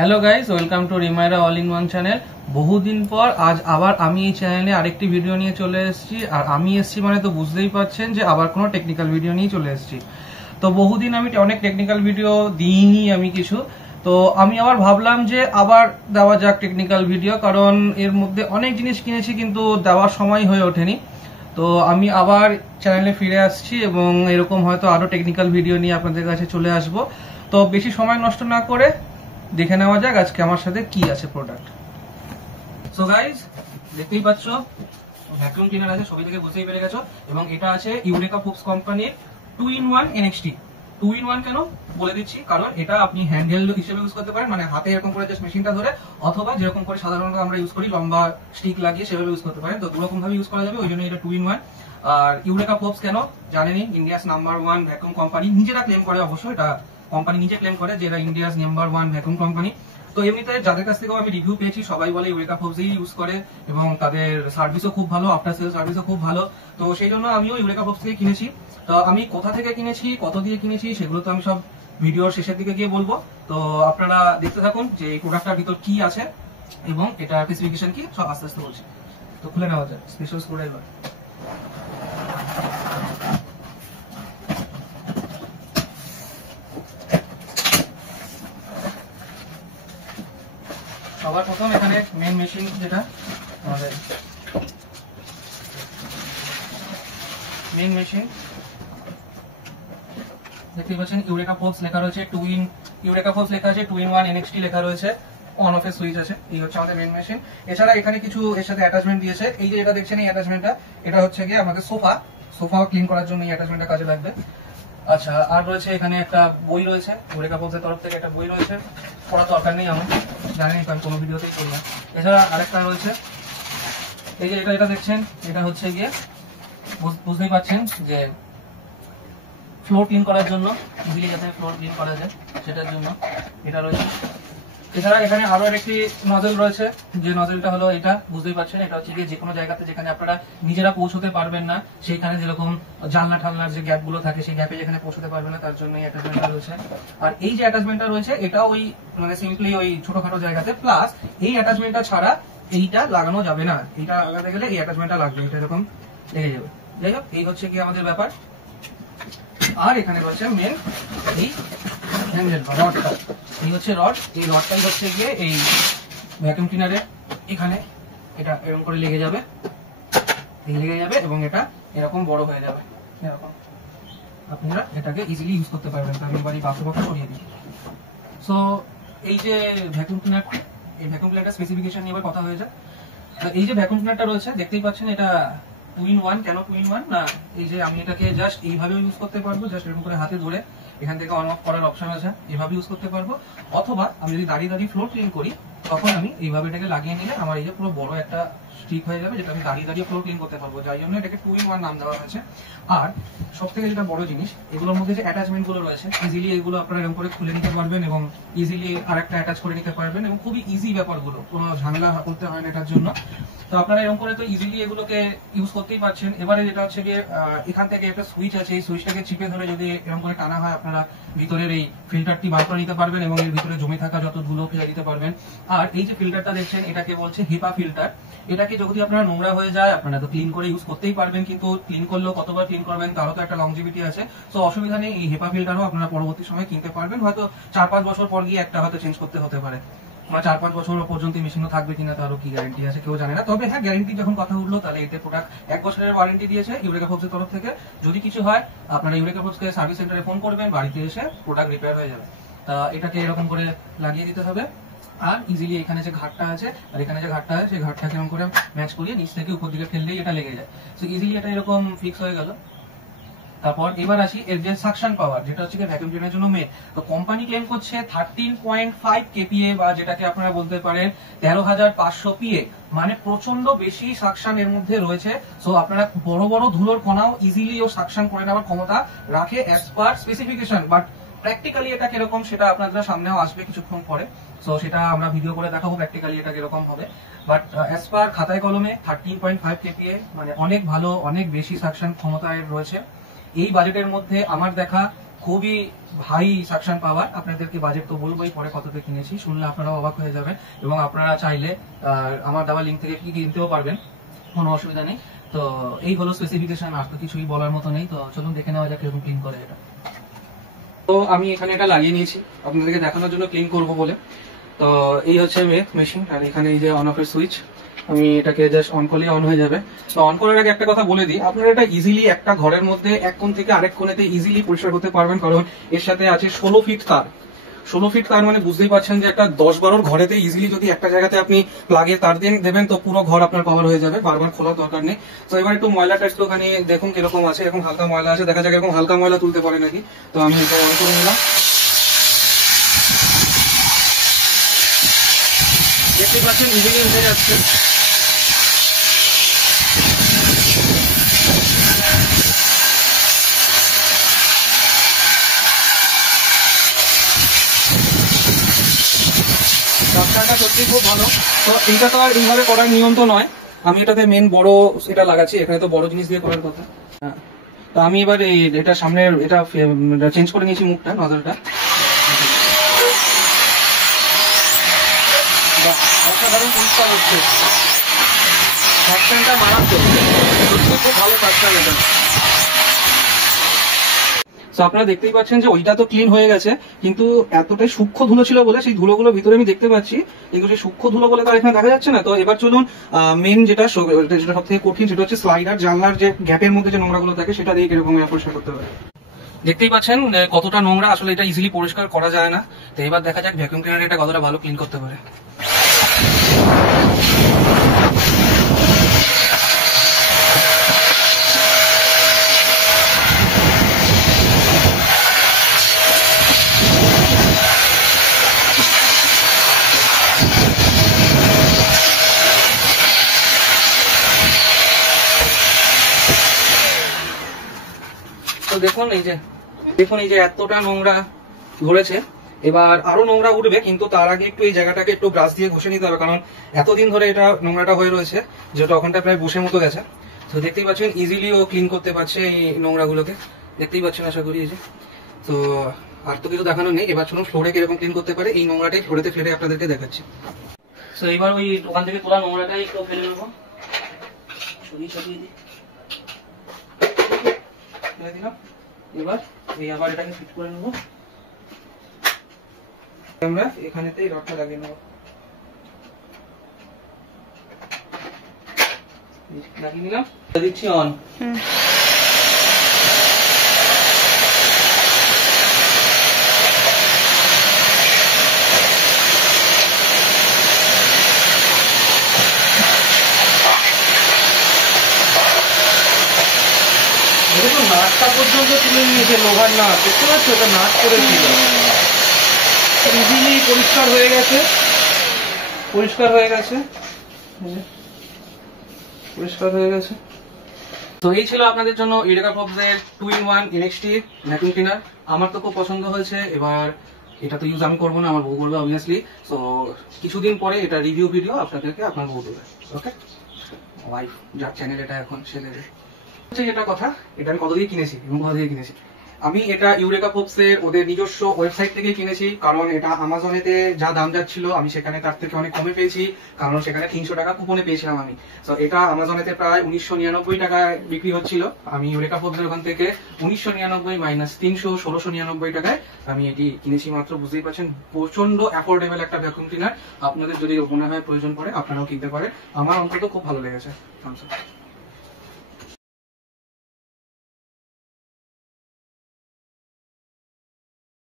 Hello guys, welcome to Rimaira all in one channel. বহুদিন পর আজ আবার আমি এই চ্যানেলে আরেকটি ভিডিও নিয়ে চলে এসেছি। আর আমি এসেছি মানে তো বুঝতেই পারছেন যে আবার কোনো টেকনিক্যাল ভিডিও নিয়ে চলে এসেছি। তো বহুদিন আমি অনেক টেকনিক্যাল ভিডিও দিইনি আমি কিছু, তো আমি আবার ভাবলাম যে আবার দেওয়া যাক টেকনিক্যাল ভিডিও, কারণ এর মধ্যে অনেক জিনিস কিনেছি কিন্তু দেওয়ার সময় হয়ে ওঠেনি। তো আমি আবার চ্যানেলে ফিরে আসছি এবং এরকম হয়তো আরো টেকনিক্যাল ভিডিও নিয়ে আপনাদের কাছে চলে আসব। তো বেশি সময় নষ্ট না করে দেখে নেওয়া যাক আজকে আমার সাথে কি আছে প্রোডাক্ট। সো গাইস, দেখতেই পাচ্ছ ভ্যাকুয়াম ক্লিনার আছে, ছবি থেকে বুঝতেই পেরে গেছো। এবং এটা আছে ইউরেকা ফুবস কোম্পানির 2-in-1 NXT। 2-in-1 কেন বলে দিচ্ছি, কারণ এটা আপনি হ্যান্ডহেল্ড হিসেবে ইউজ করতে পারেন, মানে হাতে এরকম করে জাস্ট মেশিনটা ধরে, অথবা যেরকম করে সাধারণত আমরা ইউজ করি লম্বা স্টিক লাগিয়ে সেভাবে ইউজ করতে পারেন। তো দুরকম ভাবে ইউজ করা যাবে, ওই জন্য এটা 2-in-1। আর ইউরেকা ফুবস কেন জানেনি, ইন্ডিয়াস নাম্বার 1 ভ্যাকুয়াম কোম্পানি, নিজেরা ক্লেম করে, অবশ্যই এটা কোম্পানি নিজে ক্লেম করে যে এরা ইন্ডিয়াস নাম্বার 1 ভ্যাকুয়াম কোম্পানি। তো এমনিতে যাদের কাছ থেকেও আমি রিভিউ পেয়েছি সবাই বলে ইউরেকা ফুবসই ইউজ করে এবং তাদের সার্ভিসও খুব ভালো, আফটার সেল সার্ভিসও খুব ভালো। তো সেই জন্য আমিও ইউরেকা ফুবস থেকে কিনেছি। তো আমি কোথা থেকে কিনেছি, কত দিয়ে কিনেছি, সেগুলো তো আমি সব ভিডিওর শেষের দিকে গিয়ে বলবো। তো আপনারা দেখতে থাকুন যে এই প্রোডাক্টটার ভিতর কি আছে এবং এটার স্পেসিফিকেশন কি, সব আস্তে আস্তে বলছি। তো খুলে নেওয়া যায় স্পেশাল স্ক্রুড্রাইভার। সবার প্রথম এখানে মেন মেশিন, যেটা আমাদের মেন মেশিন দেখতে পাচ্ছেন, ইউরেকা ফুবস লেখা রয়েছে, ইউরেকা ফুবস লেখা আছে, 2-in-1 NXT লেখা রয়েছে, অন অফ এর সুইচ আছে। এই হচ্ছে আমাদের মেন মেশিন। এছাড়া এখানে কিছু এর সাথে অ্যাটাচমেন্ট দিয়েছে। এই যে এটা দেখছেন, এই অ্যাটাচমেন্টটা, এটা হচ্ছে গিয়ে আমাদের সোফা ক্লিন করার জন্য এই অ্যাটাচমেন্টটা কাজে লাগবে। আচ্ছা, আর রয়েছে এখানে একটা বই রয়েছে, ইউরেকা ফুবসের তরফ থেকে একটা বই রয়েছে, পড়ার দরকার নেই আমার, জানেন তো আমি কোনো ভিডিওতেই করি না। এছাড়া আরেকটা রয়েছে, এই যে এটা দেখছেন, এটা হচ্ছে গিয়ে বুঝতেই পাচ্ছেন যে ফ্লোর ক্লিন করার জন্য, ইজিলি যাতে ফ্লোর ক্লিন করা যায় সেটার জন্য এটা রয়েছে। এছাড়া এখানে আরো একটি নজল রয়েছে, যে নজলটা হলো এটা, বুঝতেই পারছেন, এটা হচ্ছে গিয়ে যে কোনো জায়গাতে যেখানে আপনারা নিজেরা পৌঁছতে পারবেন না, সেইখানে যেরকম জানলা ঠালনার যে গ্যাপ গুলো থাকে, সেই গ্যাপে যেখানে পৌঁছতে পারবেন না তার জন্য এই অ্যাটাচমেন্টটা রয়েছে। আর এই যে অ্যাটাচমেন্টটা রয়েছে, এটা ওই মানে সিম্পলি ওই ছোটখাটো জায়গাতে, প্লাস এই অ্যাটাচমেন্টটা ছাড়া এইটা লাগানো যাবে না, এইটা লাগাতে গেলে এই অ্যাটাচমেন্টটা লাগবে, এটা এরকম লেগে যাবে। যাই হোক, এই হচ্ছে গিয়ে আমাদের ব্যাপার। আর এখানে রয়েছে মেন এই হ্যান্ডেল বা রডটা, এই হচ্ছে রড। এই রডটাই হচ্ছে গিয়ে এই ভ্যাকুয়াম ক্লিনারে এখানে এটা এরকম করে লেগে যাবে এবং এটা এরকম বড় হয়ে যাবে, এরকম আপনারা এটাকে ইজিলি ইউজ করতে পারবেন। আমি বাড়ি বাক্স সরিয়ে দিই। সো এই যে ভ্যাকুয়াম ক্লিনার, এই ভ্যাকুয়াম ক্লিনারটার স্পেসিফিকেশন নিয়ে এবার কথা হয়ে যায়। এই যে ভ্যাকুয়াম ক্লিনারটা রয়েছে, দেখতেই পাচ্ছেন, এটা 2-in-1। কেন 2-in-1 না, এই যে আমি এটাকে জাস্ট এইভাবে ইউজ করতে পারবো, জাস্ট এরকম করে হাতে ধরে এখান থেকে অন অফ করার অপশন আছে, এভাবে ইউজ করতে পারবো। অথবা আমি যদি দাঁড়িয়ে দাঁড়িয়ে ফ্লোর ক্লিন করি, তখন আমি এইভাবে এটাকে লাগিয়ে নিলে আমার এই যে পুরো বড় একটা স্টিক হয়ে যাবে, যেটা আমি দাঁড়িয়ে দাঁড়িয়ে ফ্লোর ক্লিন করতে পারবো, যার জন্য এটাকে 2-in-1 নাম দেওয়া হয়েছে। আর সব থেকে যেটা বড় জিনিস, এগুলোর মধ্যে যে অ্যাটাচমেন্ট গুলো রয়েছে, ইজিলি এগুলো আপনারা এরকম করে খুলে নিতে পারবেন এবং ইজিলি আরেকটা অ্যাটাচ করে নিতে পারবেন, এবং খুবই ইজি ব্যাপারগুলো, কোনো ঝামেলা করতে হয় না এটার জন্য। তো আপনারা এরকম করে তো ইজিলি এগুলোকে ইউজ করতেই পারছেন। এবারে যেটা হচ্ছে গিয়ে, এখান থেকে একটা সুইচ আছে, এই সুইচটাকে চিপে ধরে যদি এরকম করে টানা হয়, আপনারা ভিতরের এই ফিল্টারটি বার করে নিতে পারবেন এবং এর ভিতরে জমে থাকা যত ধুলো ফেলে দিতে পারবেন। আর এই যে ফিল্টারটা দেখছেন, এটাকে বলছে হিপা ফিল্টার। এটাকে যদি আপনারা নোংরা হয়ে যায়, আপনারা তো ক্লিন করে ইউজ করতেই পারবেন, কিন্তু ক্লিন করলেও কতবার ক্লিন করবেন তারও তো একটা লংজিভিটি আছে। তো অসুবিধা নেই, এই হেপা ফিল্টারও আপনারা পরবর্তী সময় কিনতে পারবেন, হয়তো 4-5 বছর পর গিয়ে একটা হয়তো চেঞ্জ করতে হতে পারে, বা 4-5 বছর পর্যন্ত মেশিনও থাকবে কিনা তারও কি গ্যারান্টি আছে কেউ জানে না। তবে হ্যাঁ, গ্যারান্টি যখন কথা উঠলো, তাহলে এতে প্রোডাক্ট 1 বছরের ওয়ারেন্টি দিয়েছে ইউরেকা ফুবসের তরফ থেকে। যদি কিছু হয়, আপনারা ইউরেকা ফুবসকে সার্ভিস সেন্টারে ফোন করবেন, বাড়িতে এসে প্রোডাক্ট রিপেয়ার হয়ে যাবে। তা এটাকে এরকম করে লাগিয়ে দিতে হবে। আর ইজিলি এখানে যে ঘাটটা আছে আর এখানে যে ঘাটটা আছে, সেই ঘাটটাকে এরকম করে ম্যাচ করিয়ে নিচ থেকে উপর দিকে ঠেললেই এটা লেগে যায়। তো ইজিলি এটা এরকম ফিক্স হয়ে গেল। তারপর এবার আসি এর যে সাকশন পাওয়ার, যেটা হচ্ছে ভ্যাকুয়াম ক্লিনারের জন্য মেন। তো কোম্পানি ক্লেম করছে 13.5 kPa, বা যেটাকে আপনারা বলতে পারেন 13,500 PA, মানে প্রচন্ড বেশি সাকশন এর মধ্যে রয়েছে। সো আপনারা বড় বড় ধুলোর কণাও ইজিলি ও সাকশন করে নেওয়ার ক্ষমতা রাখে as per specification. But practically এটা কিরকম সেটা আপনাদের সামনেও আসবে কিছুক্ষণ পরে, সো সেটা আমরা ভিডিও করে দেখাবো প্র্যাকটিক্যালি এটা কিরকম হবে। বাট অ্যাজ পার খাতায় কলমে 13.5 kPa, মানে অনেক ভালো, অনেক বেশি সাকশন ক্ষমতা এর রয়েছে। এই বাজেটের মধ্যে আমার দেখা খুবই হাই সাকশন পাওয়ার। আপনাদেরকে বাজেট তো বলবোই পরে কততে কিনেছি, শুনলে আপনারা অবাক হয়ে যাবেন এবং আপনারা চাইলে আমার দেওয়া লিঙ্ক থেকে কি কিনতেও পারবেন, কোনো অসুবিধা নেই। তো এই হলো স্পেসিফিকেশন, আর তো কিছুই বলার মতো নেই। তো চলুন দেখে নেওয়া যাক কিরকম ক্লিন করে এটা। তো আমি এখানে এটা লাগিয়ে নিয়েছি আপনাদেরকে দেখানোর জন্য, ক্লিন করব বলে। তো এই হচ্ছে মেশিন, আর এখানে এই যে অন অফের সুইচ, আমি এটাকে জাস্ট অন করলেই অন হয়ে যাবে। তো অন করার আগে একটা কথা বলে দিই, আপনারা এটা ইজিলি একটা ঘরের মধ্যে এক কোণ থেকে আরেক কোণেতে ইজিলি পরিষ্কার করতে পারবেন, কারণ এর সাথে আছে 16 ফিট তার। 16 ফিট তার মানে বুঝতেই পারছেন যে একটা 10-12 ঘরেতে ইজিলি যদি একটা জায়গাতে আপনি প্লাগে তার দিয়ে দেবেন তো পুরো ঘর আপনার কভার হয়ে যাবে, বারবার খোলার দরকার নেই। তো এবার একটু ময়লাটা একটুখানি দেখুন কিরকম আছে, এরকম হালকা ময়লা আছে, দেখা যাক এরকম হালকা ময়লা তুলতে পারে নাকি। তো আমি এটা অন করে নিলাম, দেখতে পাচ্ছেন ইজিলি উঠে যাচ্ছে। রাস্তাটা সত্যি খুব ভালো। তো এইটা তো আর এইভাবে করার নিয়ম তো নয়, আমি এটাতে মেন বড় এটা লাগাচ্ছি, এখানে তো বড় জিনিস দিয়ে করার কথা। তো আমি এবার এটা সামনে এটা চেঞ্জ করে নিয়েছি মুখটা, নজলটা। অসাধারণ পরিষ্কার হচ্ছে, সাকশনটা মারাত্মক, সত্যি খুব ভালো সাকশন এটা। তো আপনারা দেখতেই পাচ্ছেন যে ওইটা তো ক্লিন হয়ে গেছে, কিন্তু এতটাই সূক্ষ্ম ধুলো ছিল বলে সেই ধুলোগুলো ভিতরে আমি দেখতে পাচ্ছি, এগুলো সেই সূক্ষ্ম ধুলো বলে তো এখানে দেখা যাচ্ছে না। তো এবার চলুন মেন যেটা সব থেকে কঠিন, সেটা হচ্ছে স্লাইডার, জানলার যে গ্যাপের মধ্যে যে নোংরাগুলো থাকে সেটা দিয়ে কিরকম পরিষ্কার করতে পারে। দেখতেই পাচ্ছেন কতটা নোংরা, আসলে এটা ইজিলি পরিষ্কার করা যায় না। তো এবার দেখা যাক ভ্যাকুয়াম ক্লিনার এটা কতটা ভালো ক্লিন করতে পারে। তো দেখুন এই যে এতটা নোংরা ধরেছে, এবার আরো নোংরা উঠবে, কিন্তু তার আগে একটু এই জায়গাটাকে একটু ব্রাশ দিয়ে ঘষে নিতে হবে, কারণ এতদিন ধরে এটা নোংরাটা হয়ে রয়েছে, যেটা ওখানটা প্রায় বসে মতো গেছে। তো দেখতেই পাচ্ছেন ইজিলি ও ক্লিন করতে পারছে এই নোংরাগুলোকে, দেখতেই পাচ্ছেন আশা করি। এই যে তো আর তো কিছু দেখানো নেই, এবার চলুন ফ্লোরে কিরকম ক্লিন করতে পারে এই নোংরাটাই ফ্লোরেতে ফেলে আপনাদেরকে দেখাচ্ছি। তো এবার ওই দোকান থেকে তোলা নোংরাটাই একটু ফেলে নেবো, ছড়িয়ে দিই, ফেলে দিলাম। এবার এই আবার এটাকে ফিট করে নেবো, আমরা এখানেতে এই রডটা লাগিয়ে নেবো, লাগিয়ে নিলাম, দিচ্ছি অন। দেখুন নাটটা পর্যন্ত তুলে নিয়েছে, লোহার নাট, দেখতে পাচ্ছ ওটা নাট করেছিল, ইজিলি পরিষ্কার হয়ে গেছে, পরিষ্কার হয়ে গেছে, পরিষ্কার হয়ে গেছে। তো এই ছিল আপনাদের জন্য ইউরেকা প্রবসের 2-in-1 NXT ভ্যাকুয়াম ক্লিনার। আমার তো খুব পছন্দ হয়েছে। এবার এটা তো ইউজ আমি করবো না, আমার বউ করবে অবভিয়াসলি। তো কিছুদিন পরে এটা রিভিউ ভিডিও আপনাদেরকে আপনার বউ দেবে, ওকে ওয়াইফ যার চ্যানেল এটা এখন সেলে এটা কথা। এটা আমি কত দিয়ে কিনেছি এবং কোথা দিয়ে কিনেছি, আমি এটা ইউরেকা পোপসের ওদের নিজস্ব ওয়েবসাইট থেকে কিনেছি, কারণ এটা আমাজনেতে যা দাম যাচ্ছিল আমি সেখানে তার থেকে অনেক কমে পেয়েছি, কারণ সেখানে 300 টাকা কুপনে পেয়েছিলাম আমি। তো এটা আমাজনেতে প্রায় 1999 টাকায় বিক্রি হচ্ছিল, আমি ইউরেকা পোপসের ওখান থেকে 1999 মাইনাস 300 1699 টাকায় আমি এটি কিনেছি মাত্র। বুঝতেই পারছেন প্রচন্ড অ্যাফোর্ডেবল একটা ভ্যাকুয়াম ক্লিনার। আপনাদের যদি মনে হয় প্রয়োজন পড়ে আপনারাও কিনতে পারেন, আমার অন্তত খুব ভালো লেগেছে।